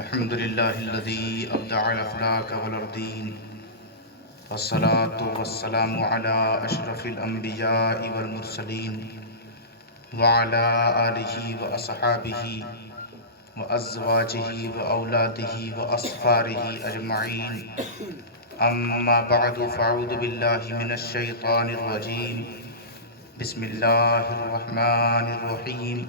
الحمد لله الذي أبدع الأفلاك والأرضين، والصلاة والسلام على أشرف الأنبياء والمرسلين وعلى آله وأصحابه وأزواجه وأولاده وأصفاره أجمعين. أما بعد، فأعوذ بالله من الشيطان الرجيم. بسم الله الرحمن الرحيم.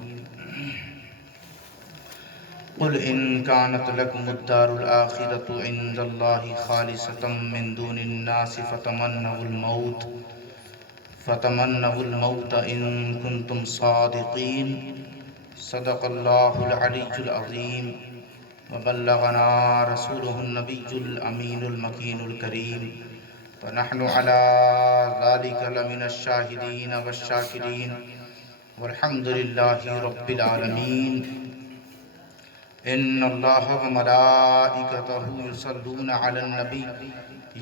قل إن كانت لكم الدار الآخرة عند الله خالصة من دون الناس فتمنوا الموت إن كنتم صادقين. صدق الله العلي العظيم، وبلغنا رسوله النبي الأمين المكين الكريم، ونحن على ذلك لمن الشاهدين والشاكرين، والحمد لله رب العالمين. إن الله وملائكته يصلون على النبي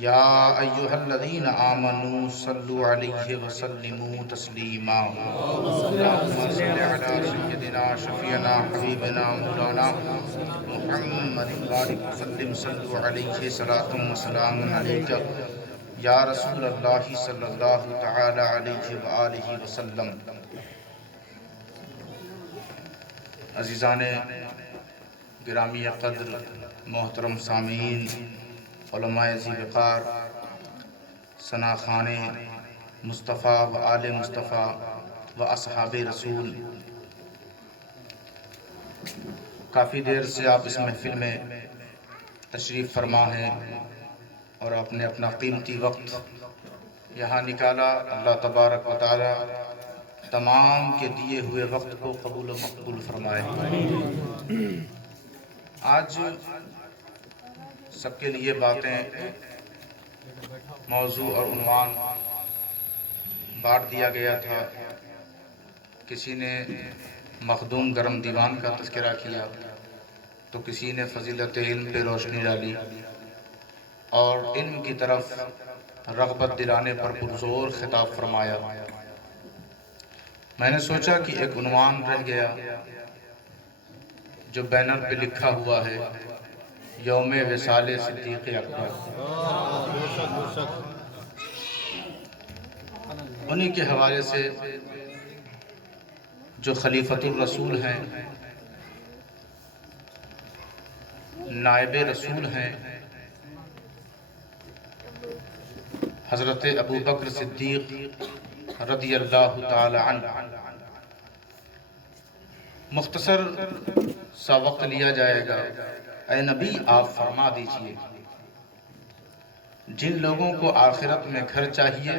يا أيها الذين آمنوا صلوا عليه وسلموا تسليما. اللهم صل على سيدنا شفيعنا حبيبنا مولانا محمد بارك وسلم. صلوا عليه صلاة وسلام عليك یا رسول اللہ صلی اللہ تعالی علیہ وآلہ وسلم. عزیزان گرامی قدر، محترم سامعین، علماء ذی وقار، ثناخان مصطفیٰ و آل مصطفیٰ و اصحاب رسول، کافی دیر سے آپ اس محفل میں تشریف فرما ہیں اور آپ نے اپنا قیمتی وقت یہاں نکالا. اللہ تبارک و تعالی تمام کے دیے ہوئے وقت کو قبول و مقبول فرمائے. آج سب کے لیے باتیں، موضوع اور عنوان بانٹ دیا گیا تھا. کسی نے مخدوم گرم دیوان کا تذکرہ کیا تو کسی نے فضیلت علم پہ روشنی ڈالی اور علم کی طرف رغبت دلانے پر پرزور خطاب فرمایا. میں نے سوچا کہ ایک عنوان رہ گیا جو بینر پہ لکھا ہوا ہے، یوم وصال صدیق اکبر. انہی کے حوالے سے جو خلیفۃ الرسول ہیں، نائب رسول ہیں، حضرت ابو بکر صدیق رضی اللہ تعالی عنہ، مختصر سا وقت لیا جائے گا. اے نبی، آپ فرما دیجئے جن لوگوں کو آخرت میں گھر چاہیے،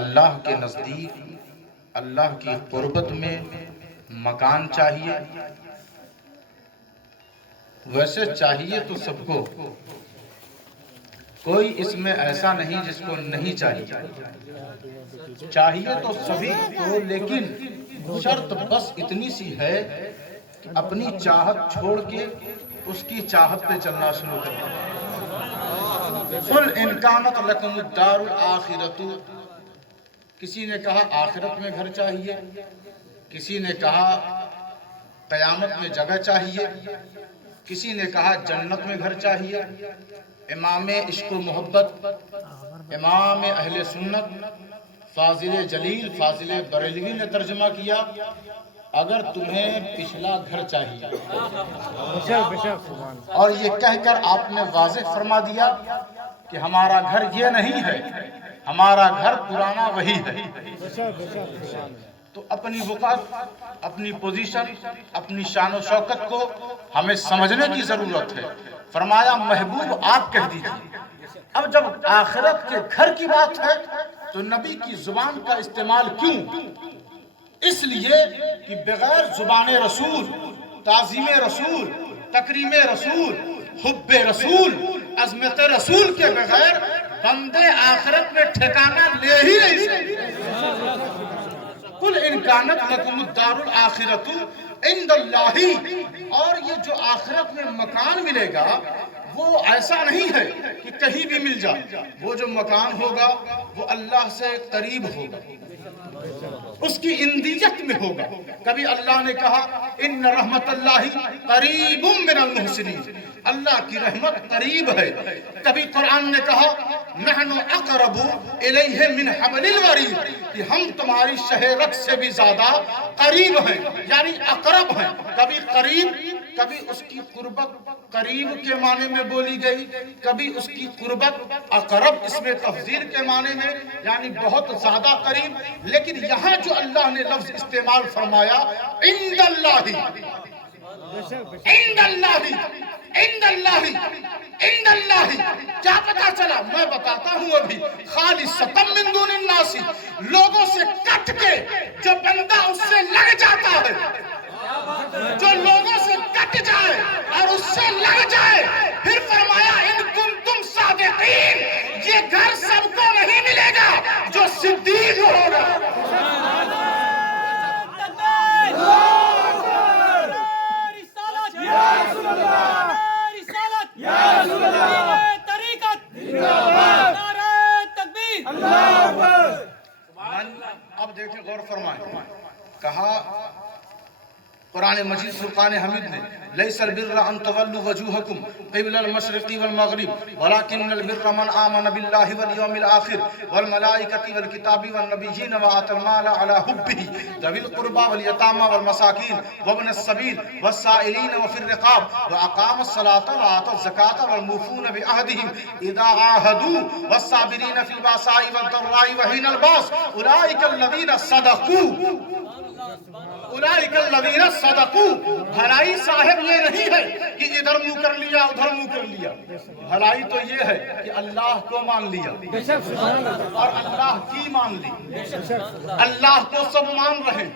اللہ کے نزدیک اللہ کی قربت میں مکان چاہیے، ویسے چاہیے تو سب کو، کوئی اس میں ایسا نہیں جس کو نہیں چاہیے. چاہیے تو سبھی کو، لیکن شرط بس اتنی سی ہے کہ اپنی چاہت چھوڑ کے اس کی چاہت پہ چلنا شروع کریں. قل ان کانت لکم الدار الآخرۃ. کسی نے کہا آخرت میں گھر چاہیے، کسی نے کہا قیامت میں جگہ چاہیے، کسی نے کہا جنت میں گھر چاہیے. امام عشق و محبت، امام اہل سنت، فاضل جلیل، فاضل بریلوی نے ترجمہ کیا، اگر تمہیں پچھلا گھر چاہیے. اور یہ کہہ کر آپ نے واضح فرما دیا کہ ہمارا گھر یہ نہیں ہے، ہمارا گھر پرانا وہی ہے. تو اپنی وقت، اپنی پوزیشن، اپنی شان و شوکت کو ہمیں سمجھنے کی ضرورت ہے. فرمایا محبوب آپ کہہ دیجئے. اب جب آخرت کے گھر کی بات ہے تو نبی کی زبان کا استعمال کیوں؟ اس لیے کہ بغیر زبان رسول، تعظیم رسول، تکریم رسول، حب رسول، عظمت رسول کے بغیر بندے آخرت میں ٹھکانہ لے ہی نہیں سکتے. قل ان کانت لکم الدار الآخرۃ عند اللہ. اور یہ جو آخرت میں مکان ملے گا وہ ایسا نہیں ہے کہ کہیں بھی مل جائے. وہ جو مکان ہوگا وہ اللہ سے قریب ہوگا. اس کی اندیت میں ہوگا. کبھی اللہ نے کہا ان رحمت اللہ قریب من المحسنین، اللہ کی رحمت قریب ہے. کبھی قرآن نے کہا نحن اقرب الیہ من حبل الورید، کہ ہم تمہاری شہ رگ سے بھی زیادہ قریب ہیں، یعنی اقرب ہیں. کبھی قریب، کبھی اس کی قربت قریب کے معنی میں بولی گئی، کبھی اس کی قربت اقرب اس میں تفضیل کے معنی میں، یعنی بہت زیادہ قریب. لیکن یہاں جو اللہ نے لفظ استعمال فرمایا عند اللہ، عند اللہ، عند اللہ، عند اللہ، کیا پتا چلا؟ میں بتاتا ہوں ابھی. خالصۃ من دون الناس، لوگوں سے کٹ کے جو بندہ اس سے لگ جاتا ہے، جو لوگوں سے کٹ جائے اور اس سے لگ جائے. پھر فرمایا ان کنتم صادقین، یہ گھر سب کو نہیں ملے گا، جو صدیق ہوگا. اب دیکھیں، غور فرمائیں. کہا قرآن مجید فرقان حمید نے لیس البر ان تولوا وجوہکم قبل المشرق والمغرب ولكن البر من آمن بالله واليوم الآخر والملائكة والكتاب والنبيين وآتى المال على حبه ذوي القربى واليتامى والمساكين وابن السبيل والسائلين وفي الرقاب وأقام الصلاة وآتى الزكاة والموفون بعهدهم إذا عاهدوا والصابرين في البأساء والضراء وحين البأس أولئك الذين صدقوا، اولئک الذین صدقوا. بھلائی صاحب یہ نہیں ہے کہ ادھر منہ کر لیا ادھر منہ کر لیا. بھلائی تو یہ ہے کہ اللہ کو مان لیا اور اللہ کی مان لی. اللہ کو سب مان رہے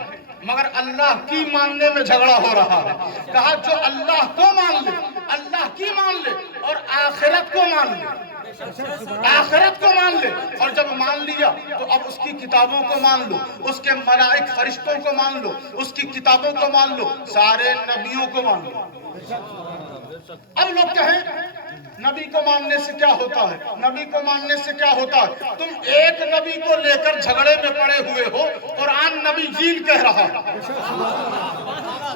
مگر اللہ کی ماننے میں جھگڑا ہو رہا ہے. کہا جو اللہ کو مان لے، اللہ کی مان لے اور آخرت کو مان لے، آخرت کو مان لے. اور جب مان لیا تو اب اس کی کتابوں کو مان لو، اس کے ملائک فرشتوں کو مان لو، اس کی کتابوں کو مان لو، سارے نبیوں کو مان لو. اب لوگ کہیں نبی کو ماننے سے کیا ہوتا ہے، نبی کو ماننے سے کیا ہوتا ہے؟ تم ایک نبی کو لے کر جھگڑے میں پڑے ہوئے ہو. قرآن نبی جین کہہ رہا ہے،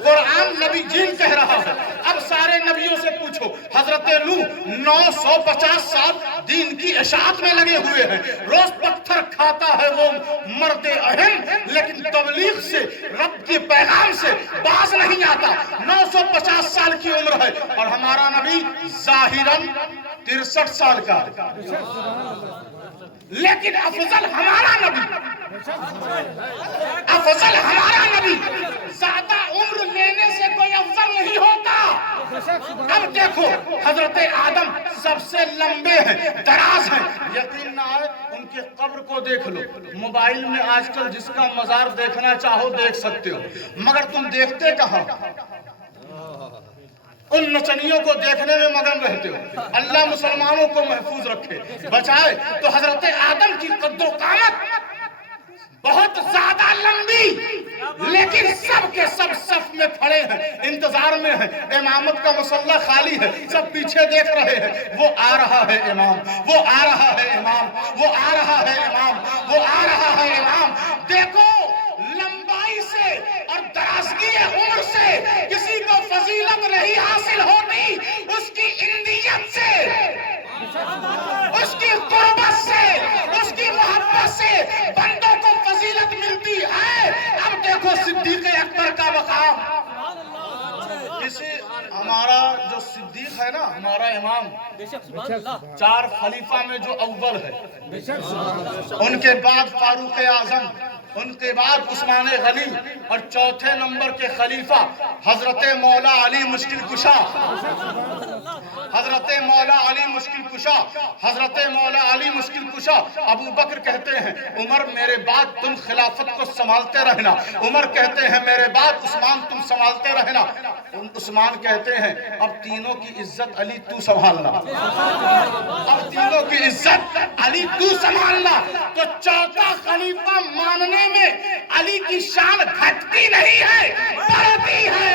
قرآن نبی جین کہہ رہا ہے. اب سارے نبیوں سے پوچھو. حضرت نوح 950 سال دین کی اشاعت میں لگے ہوئے ہیں، روز پتھر کھاتا ہے وہ مرد اہم، لیکن تبلیغ سے، رب کے پیغام سے باز نہیں آتا. 950 سال کی عمر ہے اور ہمارا نبی ظاہراً 63 سال کا ہے، لیکن افضل ہمارا نبی، افضل ہمارا نبی. زیادہ عمر لینے سے کوئی افضل نہیں ہوتا. اب دیکھو حضرت آدم سب سے لمبے ہیں، دراز ہیں. یقین نہ آئے ان کے قبر کو دیکھ لو. موبائل میں آج کل جس کا مزار دیکھنا چاہو دیکھ سکتے ہو، مگر تم دیکھتے کہاں؟ ان نچنیوں کو دیکھنے میں مگن رہتے ہو. اللہ مسلمانوں کو محفوظ رکھے، بچائے. تو حضرت آدم کی قد و قامت بہت زیادہ لمبی، لیکن سب کے سب صف میں کھڑے ہیں، انتظار میں ہیں. امامت کا مصلی خالی ہے، سب پیچھے دیکھ رہے ہیں. وہ آ رہا ہے امام، وہ آ رہا ہے امام، وہ آ رہا ہے امام، وہ آ رہا ہے امام. دیکھو لمبائی سے اور درازگی عمر سے کسی کو فضیلت نہیں حاصل ہوتی، اس کی اندیت سے، اس کی قربت سے، اس کی محبت سے بندوں کو فضیلت ملتی ہے. اب دیکھو صدیق اکبر کا مقام. کسی ہمارا جو صدیق ہے نا، ہمارا امام، 4 خلیفہ میں جو اول ہے، ان کے بعد فاروق اعظم، ان کے بعد عثمان غنی، اور چوتھے نمبر کے خلیفہ حضرت مولا علی مشکل کشا، حضرت مولا علی مشکل کشا، حضرت مولا علی مشکل کشا. ابو بکر کہتے ہیں عمر میرے بعد تم خلافت کو سنبھالتے رہنا. عمر کہتے ہیں میرے بعد عثمان تم سنبھالتے رہنا. عثمان کہتے ہیں اب تینوں کی عزت علی تو سنبھالنا، اب تینوں کی عزت علی تو سنبھالنا. تو چوتھا خلیفہ ماننے میں علی کی شان گھٹتی نہیں ہے، بڑھتی ہے.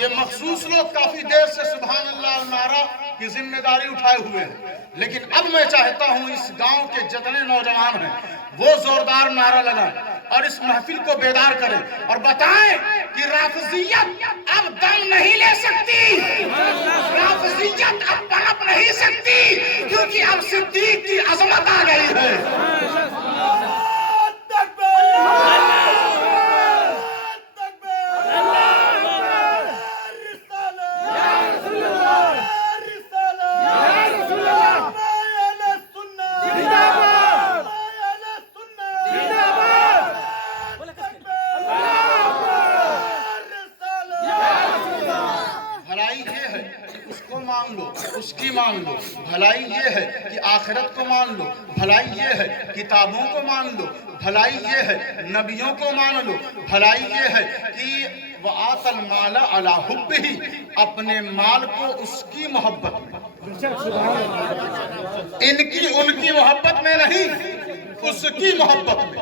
یہ مخصوص لوگ کافی دیر سے سبحان اللہ نعرہ کی ذمہ داری اٹھائے ہوئے ہیں، لیکن اب میں چاہتا ہوں اس گاؤں کے جتنے نوجوان ہیں وہ زوردار نعرہ لگائیں اور اس محفل کو بیدار کریں اور بتائیں کہ رافضیت اب دم نہیں لے سکتی، رافضیت اب پنپ نہیں سکتی، کیونکہ اب صدیق کی عظمت آ گئی ہے۔ اس کی مان لو، بھلائی یہ ہے کہ آخرت کو مان لو، بھلائی یہ ہے کتابوں کو مان لو، بھلائی یہ ہے نبیوں کو مان لو، بھلائی یہ ہے کہ وَآتَ الْمَالَ عَلَىٰ حُبِّهِ، اپنے مال کو اس کی محبت میں، ان کی محبت میں نہیں، اس کی محبت میں،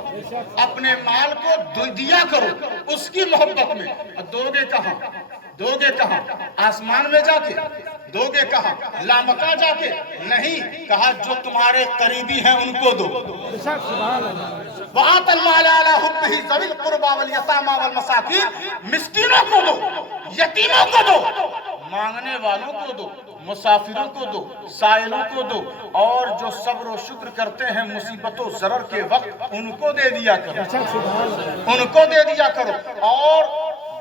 اپنے مال کو دیا کرو اس کی محبت میں۔ دو گے کہاں؟ آسمان میں جا کے؟ دو گے کہاں؟ لامکہ جا کے؟ نہیں، کہا جو تمہارے قریبی ہیں ان کو دو۔ وَآتَ الْمَالَ عَلَىٰ حُبِّهِ ذَوِي الْقُرْبَىٰ وَالْيَتَامَىٰ وَالْمَسَاكِينِ، مسکینوں کو دو، یتیموں کو دو، مانگنے والوں کو دو، مسافروں کو دو، سائلوں کو دو، اور جو صبر و شکر کرتے ہیں مصیبت و ضرر کے وقت ان کو دے دیا کرو، ان کو دے دیا کرو۔ اور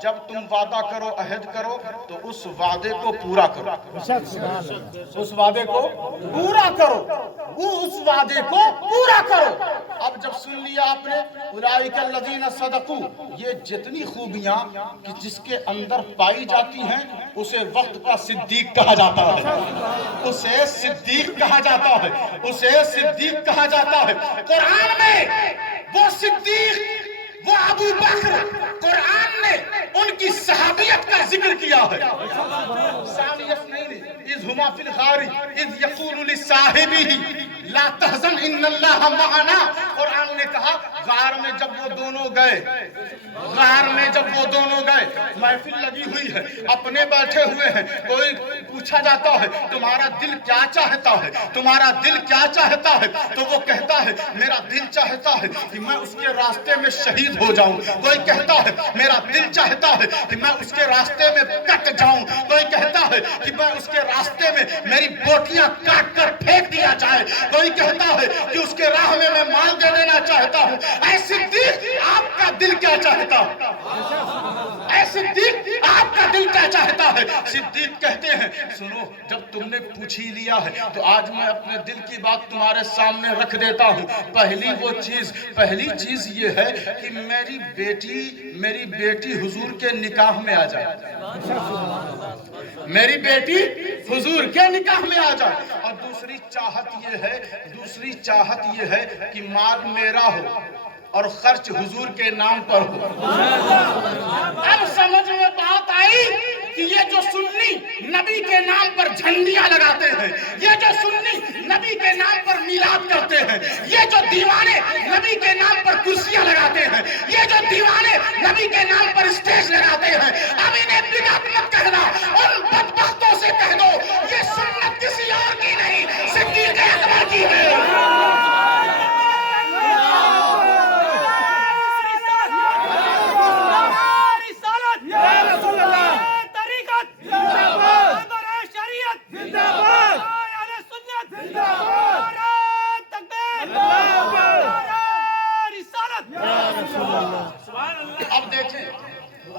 جب تم وعدہ کرو، عہد کرو، تو اس وعدے کو پورا کرو، اس وعدے کو پورا کرو، اس وعدے کو پورا کرو۔ اب جب سن لیا آپ نے اولئک الذین صدقوا، یہ جتنی خوبیاں کہ جس کے اندر پائی جاتی ہیں اسے وقت کا صدیق کہا جاتا ہے، اسے صدیق کہا جاتا ہے، اسے صدیق کہا جاتا ہے۔ قرآن میں وہ صدیق، وہ ابو بکر، قرآن نے ان کی صحابیت کا ذکر کیا ہے۔ ثانیت نہیں، اذ ہما فی الغار اذ یقول لصاحبہ لا تحزن ان اللہ معنا۔ قرآن نے کہا غار میں جب وہ دونوں گئے، غار میں جب وہ دونوں گئے، محفل لگی ہوئی ہے، اپنے بیٹھے ہوئے ہیں، کوئی پوچھا جاتا ہے تمہارا دل کیا چاہتا ہے، تمہارا دل کیا چاہتا ہے، تو وہ کہتا ہے میرا دل چاہتا ہے کہ میں اس کے راستے میں شہید ہو جاؤں، کوئی کہتا ہے میرا دل چاہتا ہے کہ میں اس کے راستے میں کٹ جاؤں، کوئی کہتا ہے کہ میں اس کے راستے میں میری بوٹیاں کاٹ کر پھینک دیا جائے، کوئی کہتا ہے کہ اس کے راہ میں میں مال دے دینا چاہتا ہوں۔ اے صدیق، آپ کا دل کیا چاہتا ہے؟ اے صدیق، آپ کا دل کیا چاہتا ہے؟ صدیق کہتے ہیں سنو، جب تم نے پوچھ ہی لیا ہے تو آج میں اپنے دل کی بات تمہارے سامنے رکھ دیتا ہوں۔ پہلی چیز یہ ہے کہ میری بیٹی حضور کے نکاح میں آ جائے، میری بیٹی حضور کے نکاح میں آ جائے۔ اور دوسری چاہت یہ ہے کہ مال میرا ہو اور خرچ حضور کے نام پر ہو۔ اب سمجھ میں بات آئی کہ یہ جو سنی نبی کے نام پر جھنڈیاں لگاتے ہیں، یہ جو سنی نبی کے نام پر میلاد کرتے ہیں، یہ جو دیوانے نبی کے نام پر کرسیاں لگاتے ہیں، یہ جو دیوانے نبی کے نام پر اسٹیج لگاتے ہیں، اب انہیں بدعت مت کہنا، ان بدبختوں سے کہہ دو یہ سنت کسی اور کی نہیں، صدیق اکبر کی ہے۔ اب دیکھیں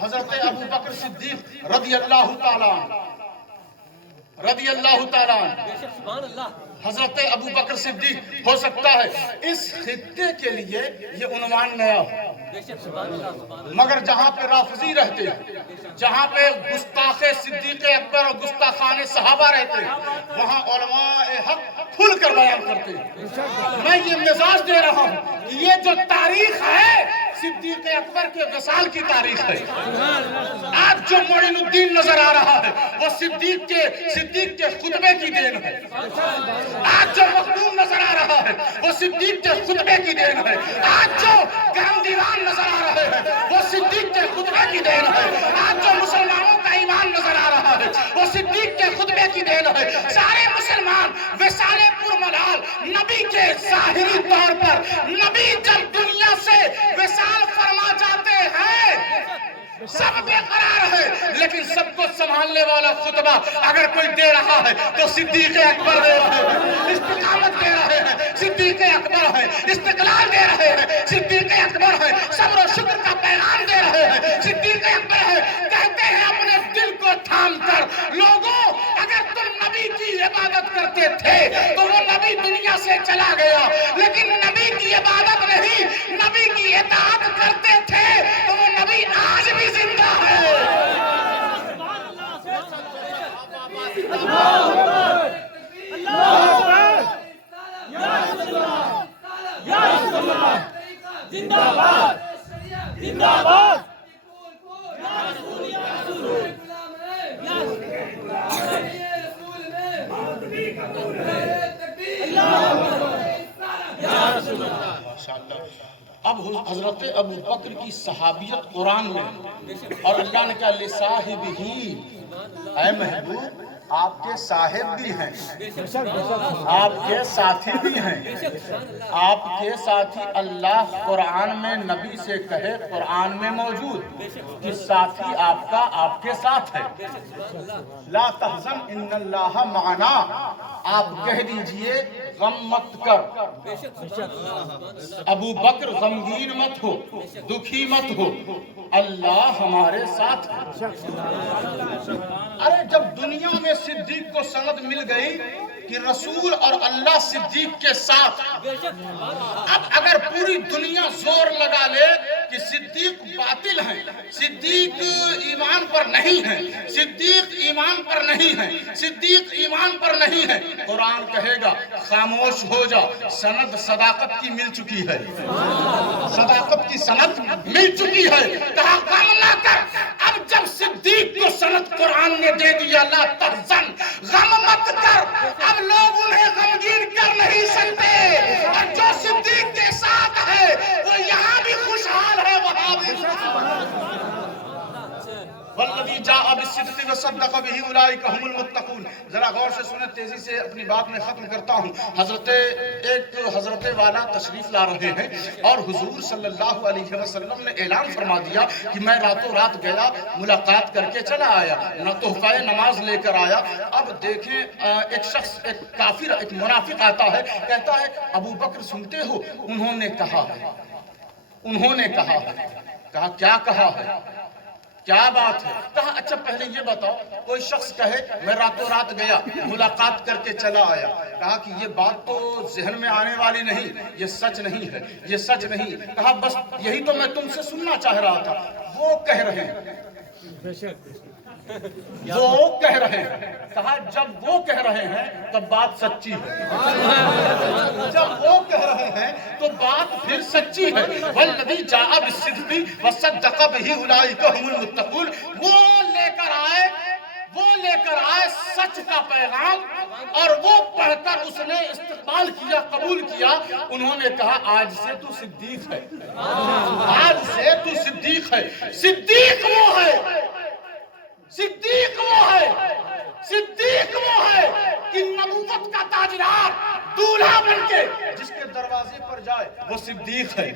حضرت ابو بکر صدیق رضی اللہ تعالیٰ عنہ، حضرت ابو بکر صدیق، ہو سکتا ہے اس خطے کے لیے یہ عنوان نیا ہو، مگر جہاں پہ رافضی رہتے ہیں، جہاں پہ گستاخ صدیق اکبر اور گستاخان صحابہ رہتے ہیں، وہاں علماء حق کھل کر بیان کرتے ہیں۔ میں یہ مزاج دے رہا ہوں کہ یہ جو تاریخ ہے صدیق اکبر کے وصال کی تاریخ ہے. آج جو معین الدین نظر آ رہا ہے وہ صدیق کے خطبے کی دین ہے. آج جو مخدوم نظر آ رہا ہے وہ صدیق کے خطبے کی دین ہے. آج جو گرم دیوان نظر آ رہے ہیں وہ صدیق کے خطبے کی دین ہے. آج جو مسلمانوں کا ایمان نظر آ رہا ہے وہ صدیق کے خطبے کی دین ہے. سارے مسلمان وصال پرملال نبی کے ظاہری طور پر نبی جب دنیا سے وصال فرما جاتے ہیں سب بے قرار ہے، لیکن سب کو سنبھالنے والا خطبہ اگر کوئی دے رہا ہے تو صدیق اکبر دے رہے ہیں. استقامت دے رہے ہیں صدیق اکبر ہے. استقلال دے رہے ہیں صدیق اکبر ہے. صبر و شکر کا پیغام دے رہے ہیں صدیق اکبر ہے. کہتے ہیں اپنے دل کو تھام کر لوگوں اگر تم نبی کی عبادت کرتے تھے تو وہ نبی دنیا سے چلا گیا، لیکن نبی کی عبادت نہیں نبی کی اطاعت کرتے تھے تو وہ نبی آج بھی زندہ ہے. اب حضرت ابو بکر کی صحابیت قرآن میں اور اللہ نے کہا لصاحبہ، اے محبوب آپ کے صاحب بھی ہیں، آپ کے ساتھی بھی ہیں. آپ کے ساتھی اللہ قرآن میں نبی سے کہے قرآن میں موجود کہ ساتھی آپ کا آپ کے ساتھ ہے. لا تحزن ان اللہ معنا، آپ کہہ دیجئے غم مت کر. ابو بکر غمگین مت ہو، دکھی مت ہو، اللہ ہمارے ساتھ ہے. ارے جب دنیا میں صدیق کو سند مل گئی کہ رسول اور اللہ صدیق کے ساتھ، اب اگر پوری دنیا زور لگا لے کہ صدیق باطل ہیں، صدیق ایمان پر نہیں ہیں، صدیق ایمان پر نہیں ہیں، صدیق ایمان پر نہیں ہے، قرآن کہے گا خاموش ہو جا، سند صداقت کی مل چکی ہے، صداقت کی سند مل چکی ہے. کہا غم نہ کر. اب جب صدیق کو سند قرآن نے دے دیا لا تحزن، غم مت کر، اب لوگ انہیں غمگین کر نہیں سکتے. اور جو صدیق کے ساتھ ہے وہ یہاں بھی خوشحال ہے وہاں بھی. والذی جاء بالصدق وصدق به اولئک هم المتقون. ذرا غور سے سنیں، تیزی سے اپنی بات میں ختم کرتا ہوں. حضرت والا تشریف لا رہے ہیں اور حضور صلی اللہ علیہ وسلم نے اعلان فرما دیا کہ میں راتوں رات گیا، ملاقات کر کے چلا آیا، نہ تحفہ نماز لے کر آیا. اب دیکھیں ایک شخص، ایک کافر، ایک منافق آتا ہے، کہتا ہے ابو بکر سنتے ہو؟ انہوں نے کہا ہے. کہا کیا کہا ہے، کیا بات ہے؟ کہا اچھا پہلے یہ بتاؤ، کوئی شخص کہے میں راتوں رات گیا، ملاقات کر کے چلا آیا. کہا کہ یہ بات تو ذہن میں آنے والی نہیں، یہ سچ نہیں ہے، یہ سچ نہیں. کہا بس یہی تو میں تم سے سننا چاہ رہا تھا. وہ کہہ رہے ہیں، وہ کہہ رہے ہیں. کہا جب وہ کہہ رہے ہیں تب بات سچی ہے، جب وہ کہہ رہے ہیں تو بات پھر سچی ہے. والذی جاء بالصدق وصدق به اولئک هم المتقون. وہ لے کر آئے سچ کا پیغام اور وہ پڑھ کر اس نے استقبال کیا، قبول کیا. انہوں نے کہا آج سے تو صدیق ہے، آج سے تو صدیق ہے. صدیق وہ ہے، صدیق وہ ہے، صدیق وہ ہے کہ نبوت کا تاجدار دولہا بن کے جس کے دروازے پر جائے وہ صدیق ہے.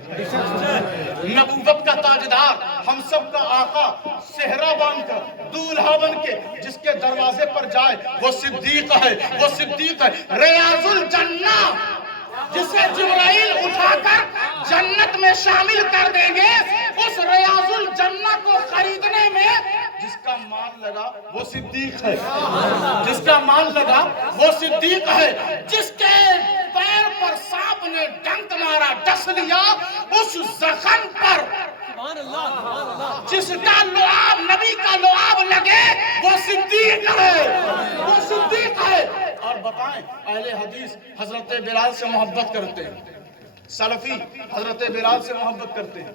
نبوت کا تاجدار، ہم سب کا آقا، صحرا باندھ کر دولہا بن کے جس کے دروازے پر جائے وہ صدیق ہے، وہ صدیق ہے. ریاض الجنہ جسے جبرائیل اٹھا کر جنت میں شامل کر دیں گے، اس ریاض الجنہ کو خریدنے میں جس کا مال لگا وہ صدیق ہے، جس کا مال لگا وہ صدیق ہے. جس کے پیر پر سانپ نے ڈنک مارا، ڈس لیا، اس زخم پر جس کا لعاب نبی کا لعاب لگے وہ صدیق ہے، وہ صدیق ہے. اور بتائیں اہل حدیث حضرت بلال سے محبت کرتے ہیں، سلفی حضرت بلال سے محبت کرتے ہیں.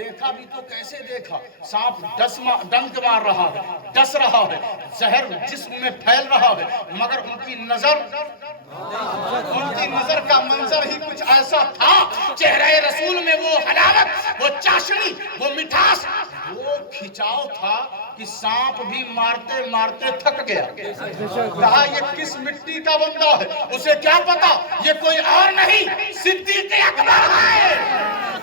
دیکھا بھی تو کیسے دیکھا؟ سانپ ڈنک مار رہا ہے، ڈس رہا ہے، زہر جسم میں پھیل رہا ہے، مگر ان کی نظر کا منظر ہی کچھ ایسا تھا، چہرہ رسول میں وہ حلاوت، وہ چاشنی، وہ مٹھاس، وہ کھچاؤ تھا کہ سانپ بھی مارتے مارتے تھک گیا۔ کہا یہ کس مٹی کا بندہ ہے؟ اسے کیا پتا یہ کوئی اور نہیں صدیق اکبر ہے،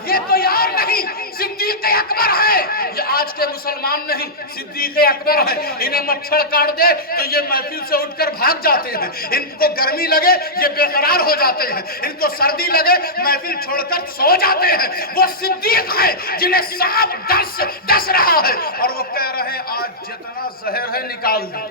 یہ کوئی اور نہیں صدیق اکبر ہے۔ یہ آج کے مسلمان نہیں، صدیق اکبر ہے۔ انہیں مچھر کاٹ دے تو یہ محفل سے اٹھ کر بھاگ جاتے ہیں، ان کو گرمی لگے یہ بے قرار ہو جاتے ہیں، ان کو سردی لگے محفل چھوڑ کر سو جاتے ہیں۔ وہ صدیق ہے جنہیں سانپ ڈس رہا ہے اور وہ کہہ رہے ہیں آج جتنا زہر ہے نکال دے،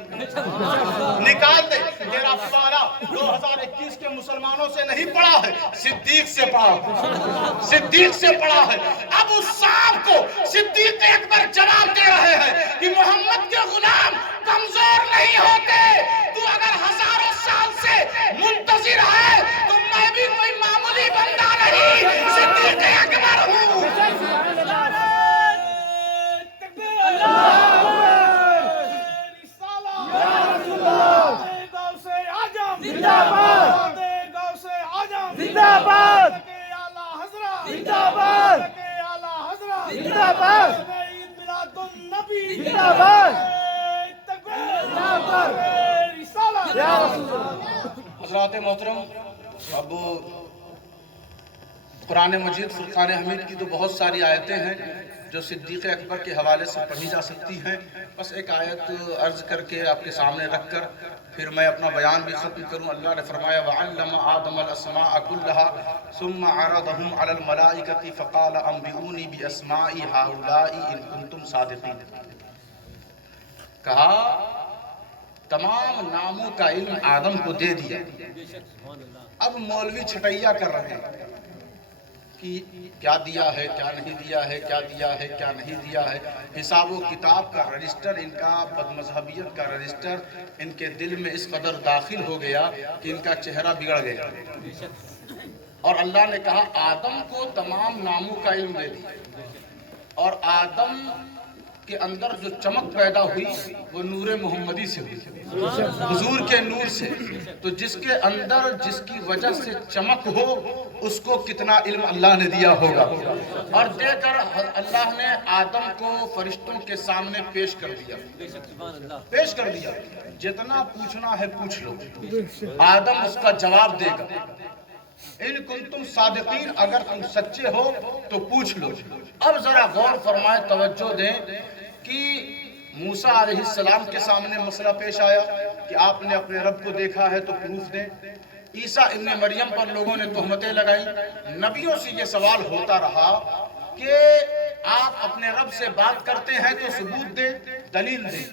نکال دے۔ میرا پارا 2021 کے مسلمانوں سے نہیں پڑا ہے، صدیق سے پڑا ہے، صدیق سے پڑا ہے۔ اب اس سانپ کو صدیق اکبر جواب دے رہے ہیں کہ محمد کے غلام کمزور نہیں ہوتے، تو اگر ہزاروں سال سے منتظر ہے تو میں بھی کوئی معمولی بندہ نہیں، صدیق اکبر ہوں۔ حضرات محترم، اب قرآن مجید فرقان حمید کی تو بہت ساری آیتیں ہیں جو صدیق اکبر کے حوالے سے پڑھی جا سکتی ہیں، بس ایک آیت عرض کر کے آپ کے سامنے رکھ کر پھر میں اپنا بیان بھی ختم کروں۔ اللہ نے فرمایا وَعَلَّمَ آدَمَ الْأَسْمَاءَ كُلَّهَا ثُمَّ عَرَضَهُمْ عَلَى الْمَلَائِكَةِ فَقَالَ أَنْبِئُونِي بِأَسْمَاءِ هَؤُلَاءِ إِن كُنتُمْ صَادِقِينَ۔ کہا تمام ناموں کا علم آدم کو دے دیا، اب مولوی چھٹائیاں کر رہے ہیں کہ کیا دیا ہے، کیا نہیں دیا ہے، کیا دیا ہے، کیا نہیں دیا ہے۔ حساب و کتاب کا رجسٹر، ان کا بد مذہبیت کا رجسٹر ان کے دل میں اس قدر داخل ہو گیا کہ ان کا چہرہ بگڑ گیا۔ اور اللہ نے کہا آدم کو تمام ناموں کا علم دے دیا، اور آدم کے اندر جو چمک پیدا ہوئی وہ نور محمدی سے ہوئی، حضور کے نور سے۔ تو جس کے اندر جس کی وجہ سے چمک ہو اس کو کتنا علم اللہ نے دیا ہوگا۔ اور دے کر اللہ نے آدم کو فرشتوں کے سامنے پیش کر دیا، پیش کر دیا، جتنا پوچھنا ہے پوچھ لو، آدم اس کا جواب دے گا۔ ان کنتم صادقین، اگر تم سچے ہو تو پوچھ لو۔ اب ذرا غور فرمائے، توجہ دیں کہ موسیٰ علیہ السلام کے سامنے مسئلہ پیش آیا کہ آپ نے اپنے رب کو دیکھا ہے تو پروف دیں۔ عیسیٰ ابن مریم پر لوگوں نے تہمتیں لگائیں۔ نبیوں سے یہ سوال ہوتا رہا کہ آپ اپنے رب سے بات کرتے ہیں تو ثبوت دیں، دلیل دیں۔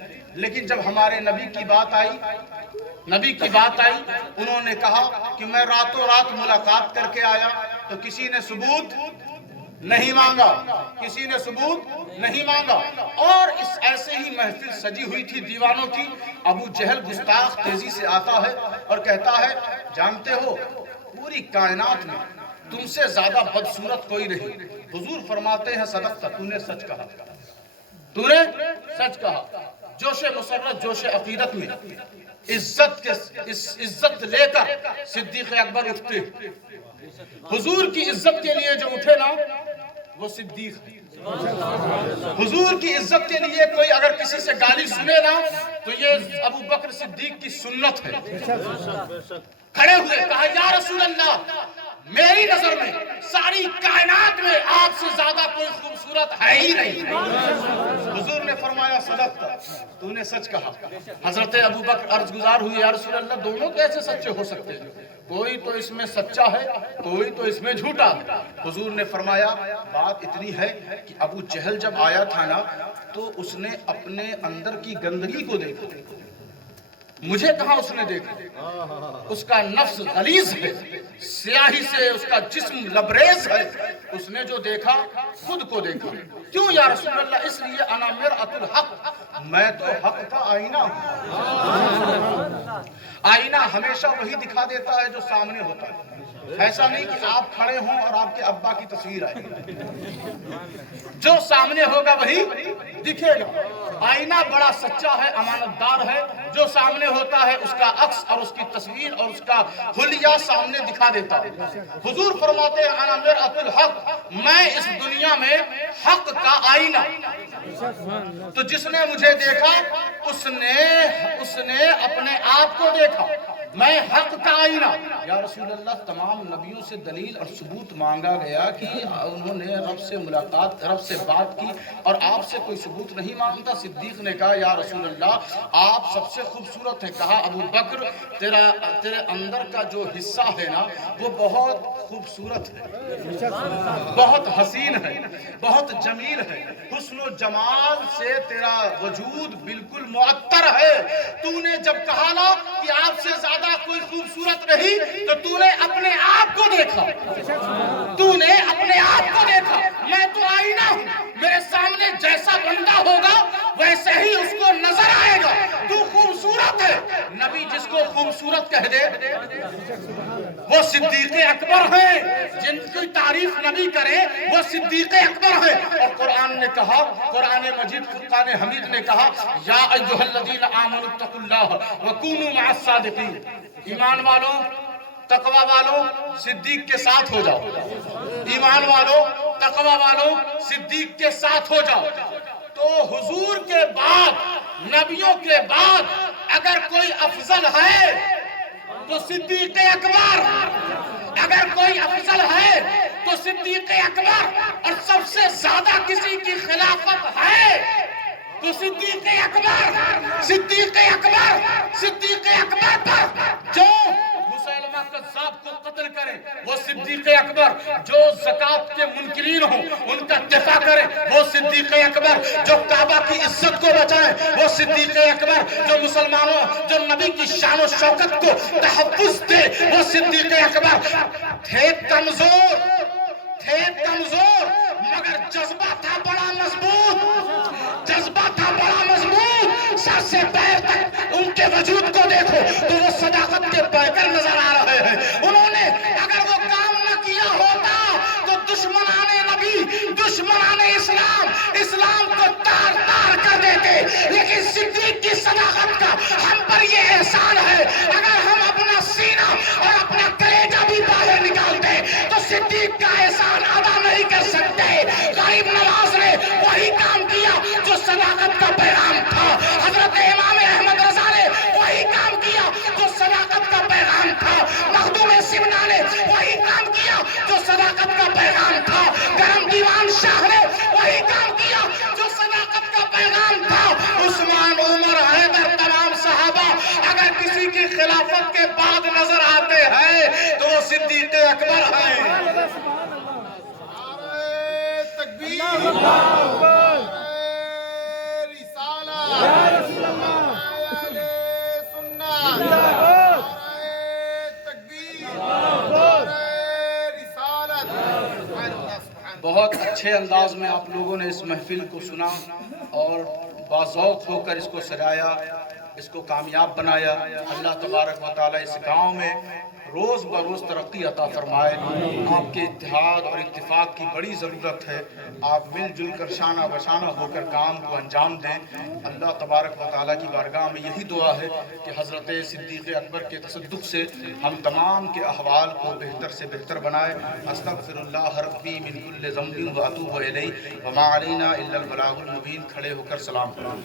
لیکن جب ہمارے نبی کی بات آئی، انہوں نے کہا کہ میں راتوں رات ملاقات کر کے آیا، تو کسی نے ثبوت نہیں مانگا، کسی نے ثبوت نہیں مانگا۔ اور اس ایسے ہی محفل سجی ہوئی تھی دیوانوں کی۔ ابو جہل گستاخ تیزی سے آتا ہے اور کہتا ہے جانتے ہو پوری کائنات میں تم سے زیادہ بدصورت کوئی نہیں۔ حضور فرماتے ہیں صدقت، تو نے سچ کہا، تو نے سچ کہا۔ جوش مسرت، جوش عقیدت میں عزت لے کر صدیق اکبر اٹھتے، حضور کی عزت کے لیے جو اٹھے نا وہ صدیق ہے۔ حضور کی عزت کے لیے کوئی اگر کسی سے گالی سنے نا تو یہ ابو بکر صدیق کی سنت ہے۔ کھڑے ہوئے کہا یا رسول اللہ، میری نظر میں ساری کائنات میں آپ سے زیادہ کوئی خوبصورت ہے ہی نہیں۔ حضور نے فرمایا صدقت، تو نے سچ کہا۔ حضرت ابو بکر عرض گزار ہوئی یا رسول اللہ دونوں کیسے سچے ہو سکتے ہیں؟ کوئی تو اس میں سچا ہے، کوئی تو اس میں جھوٹا ہے۔ حضور نے فرمایا بات اتنی ہے کہ ابو جہل جب آیا تھا نا تو اس نے اپنے اندر کی گندگی کو دیکھا، مجھے کہاں اس نے دیکھا؟ اس کا نفس غلیظ ہے، سیاہی سے اس کا جسم لبریز ہے۔ اس نے جو دیکھا خود کو دیکھا۔ کیوں یا رسول اللہ؟ اس لیے انا مرآۃ الحق، میں تو حق کا آئینہ ہوں۔ آئینہ ہمیشہ وہی دکھا دیتا ہے جو سامنے ہوتا ہے۔ ایسا نہیں کہ آپ کھڑے ہوں اور آپ کے ابا کی تصویر آئے، جو سامنے ہوگا وہی دکھے گا۔ آئینہ بڑا سچا ہے، امانت دار ہے، جو سامنے ہوتا ہے اس کا عکس اور اس کی تصویر اور اس کا حلیہ سامنے دکھا دیتا ہے۔ حضور فرماتے ہیں انا مرآۃ الحق، میں اس دنیا میں حق کا آئینہ، تو جس نے مجھے دیکھا اس نے اپنے آپ کو دیکھا، میں حق کا آئینہ۔ یا رسول اللہ، تمام نبیوں سے دلیل اور ثبوت مانگا گیا کہ انہوں نے رب سے ملاقات، رب سے بات کی، اور آپ سے کوئی ثبوت نہیں مانگتا۔ صدیق نے کہا یا رسول اللہ آپ سب سے خوبصورت ہیں۔ کہا ابو بکر تیرے اندر کا جو حصہ ہے نا وہ بہت خوبصورت ہے، بہت حسین ہے، بہت جمیل ہے، حسن و جمال سے تیرا وجود بالکل معطر ہے۔ تو نے جب کہا نا کہ آپ سے زیادہ کوئی خوبصورت نہیں، تو تو نے اپنے آپ کو دیکھا، تو نے اپنے آپ کو دیکھا۔ میں تو آئینہ ہوں، میرے سامنے جیسا بندہ ہوگا ویسے ہی اس کو نظر آئے گا۔ تو خوبصورت ہے۔ نبی جس کو خوبصورت کہہ دے وہ صدیق اکبر ہیں، جن کی تعریف نبی کرے وہ صدیق اکبر ہیں۔ اور قرآن نے کہا، قرآن مجید فرقان حمید نے کہا یا ایھا الذین آمنوا اتقوا اللہ وکونوا مع الصادقین، ایمان والوں، تقوی والوں صدیق کے ساتھ ہو جاؤ، ایمان والوں، تقوی والوں صدیق کے ساتھ ہو جاؤ۔ تو حضور کے بعد، نبیوں کے بعد اگر کوئی افضل ہے تو صدیق اکبر، اگر کوئی افضل ہے تو صدیق اکبر، اور سب سے زیادہ کسی کی خلافت ہے تو صدیق اکبر، صدیق اکبر، صدیق اکبر پر جو مسلمہ کذاب کو قتل کرے وہ صدیق اکبر، جو زکوٰۃ کے منکرین ہوں ان کا دفاع کرے وہ صدیق اکبر، جو کعبہ کی عزت کو بچائے وہ صدیق اکبر، جو مسلمانوں، جو نبی کی شان و شوکت کو تحفظ دے وہ صدیق اکبر۔ تھے کمزور مگر جذبہ تھا بڑا مضبوط، جذبہ تھا بڑا مضبوط۔ سر سے پیر تک ان کے وجود کو دیکھو تو وہ صداقت کے پیکر نظر آ رہے ہیں۔ انہوں نے اگر وہ کام نہ کیا ہوتا تو دشمنان نبی، دشمنان اسلام کو تار تار کر دیتے، لیکن صدیق کی صداقت کا ہم پر یہ احسان ہے۔ اگر ہم اپنا سینہ اور اپنا کلیجہ بھی باہر نکالتے تو صدیق کا احسان ادا نہیں کر سکتے۔ غریب نواز نے وہی کام کیا جو صداقت کا پیغام تھا، حضرت امام احمد رضا نے وہی کام کیا جو صداقت کا پیغام تھا، مخدوم سمنا نے وہی کام کیا جو صداقت کا پیغام تھا، کرم دیوان شاہ نے وہی کام کیا جو صداقت کا پیغام تھا۔ عثمان، عمر، حیدر، تمام صحابہ اگر کسی کی خلافت کے بعد نظر آتے ہیں تو وہ صدیق اکبر ہیں۔ بہت اچھے انداز میں آپ لوگوں نے اس محفل کو سنا اور باذوق ہو کر اس کو سجایا، اس کو کامیاب بنایا۔ اللہ تبارک و تعالیٰ اس گاؤں میں روز بروز ترقی عطا فرمائے۔ آپ کے اتحاد اور اتفاق کی بڑی ضرورت ہے، آپ مل جل کر شانہ بشانہ ہو کر کام کو انجام دیں۔ اللہ تبارک و تعالیٰ کی بارگاہ میں یہی دعا ہے کہ حضرت صدیق اکبر کے تصدق سے ہم تمام کے احوال کو بہتر سے بہتر بنائے۔ استغفر اللہ ربی من کل ذنب و اتوب الیہ وما علینا الا البلاغ المبین۔ کھڑے ہو کر سلام کریں۔